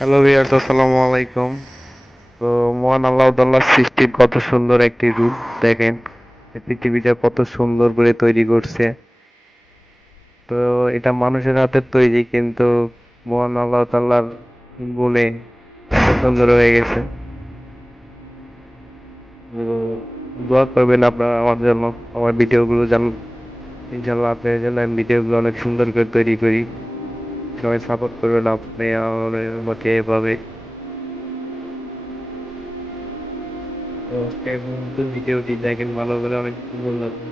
Hello viewers, আসসালামু আলাইকুম। তো মহান আল্লাহ তাআলার সৃষ্টির কত সুন্দর একটি রূপ দেখেন। এই পৃথিবীটা কত সুন্দর করে তৈরি করছে। তো এটা মানুষের হাতের তৈরি, কিন্তু মহান আল্লাহ তাআলার গুণে এত সুন্দর হয়ে গেছে। তো দোয়া করবেন আপনারা আমার জন্য, আমার ভিডিওগুলো যেন ইনশাআল্লাহ আপনাদের জন্য আমি ভিডিওগুলো অনেক সুন্দর করে তৈরি করি। সবাই সাপোর্ট করবেন আপনি আমার মতে এভাবে। তো ভিডিওটি দেখেন ভালো করে, অনেক সুন্দর লাগবে।